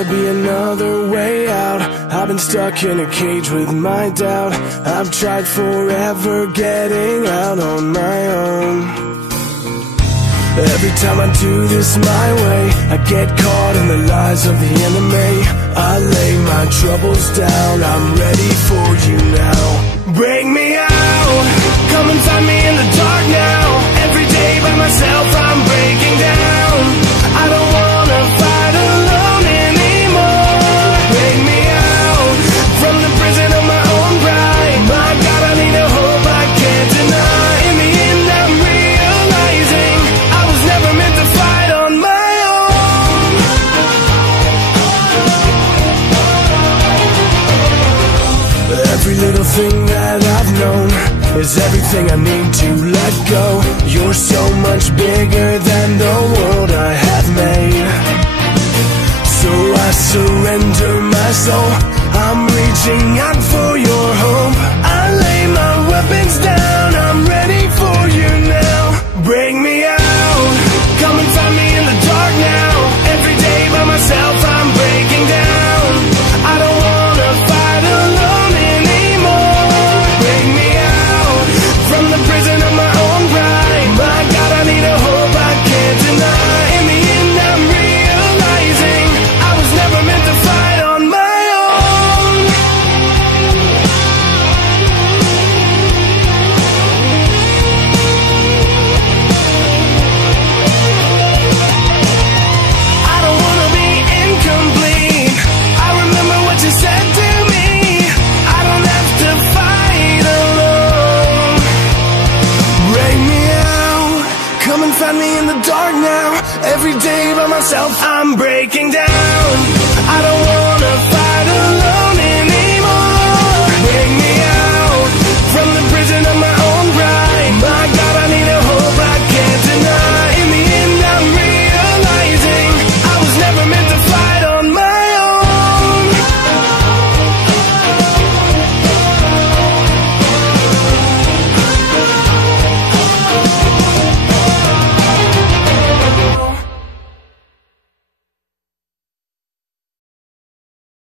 gotta be another way out. I've been stuck in a cage with my doubt. I've tried forever getting out on my own. Every time I do this my way, I get caught in the lies of the enemy. I lay my troubles down, I'm ready for you now. Bring me out, come and find me in the dark now. Every day by myself I'm breaking down. I don't wanna fight alone anymore. Bring me out, from the prison of my own pride. My God, I need a hope I can't deny. In the end I'm realizing I was never meant to fight on my own. Every little thing that I've known is everything I need to let go. You're so much bigger than the world I have made. So I surrender my soul, I'm reaching out for your hope. I lay my weapons down, I'm ready for you now. Bring me out, come and find me in the dark now. Every day by myself I'm breaking down. I don't wanna fight alone anymore. Bring me out, from the prison of my own pride. My God, I need a hope I can't deny. In the end I'm realizing I was never meant to fight on my own. I don't wanna be incomplete. I remember what you said to me. I don't have to fight alone. Bring me out, come and find me in the dark now. Every day by myself I'm breaking down. I don't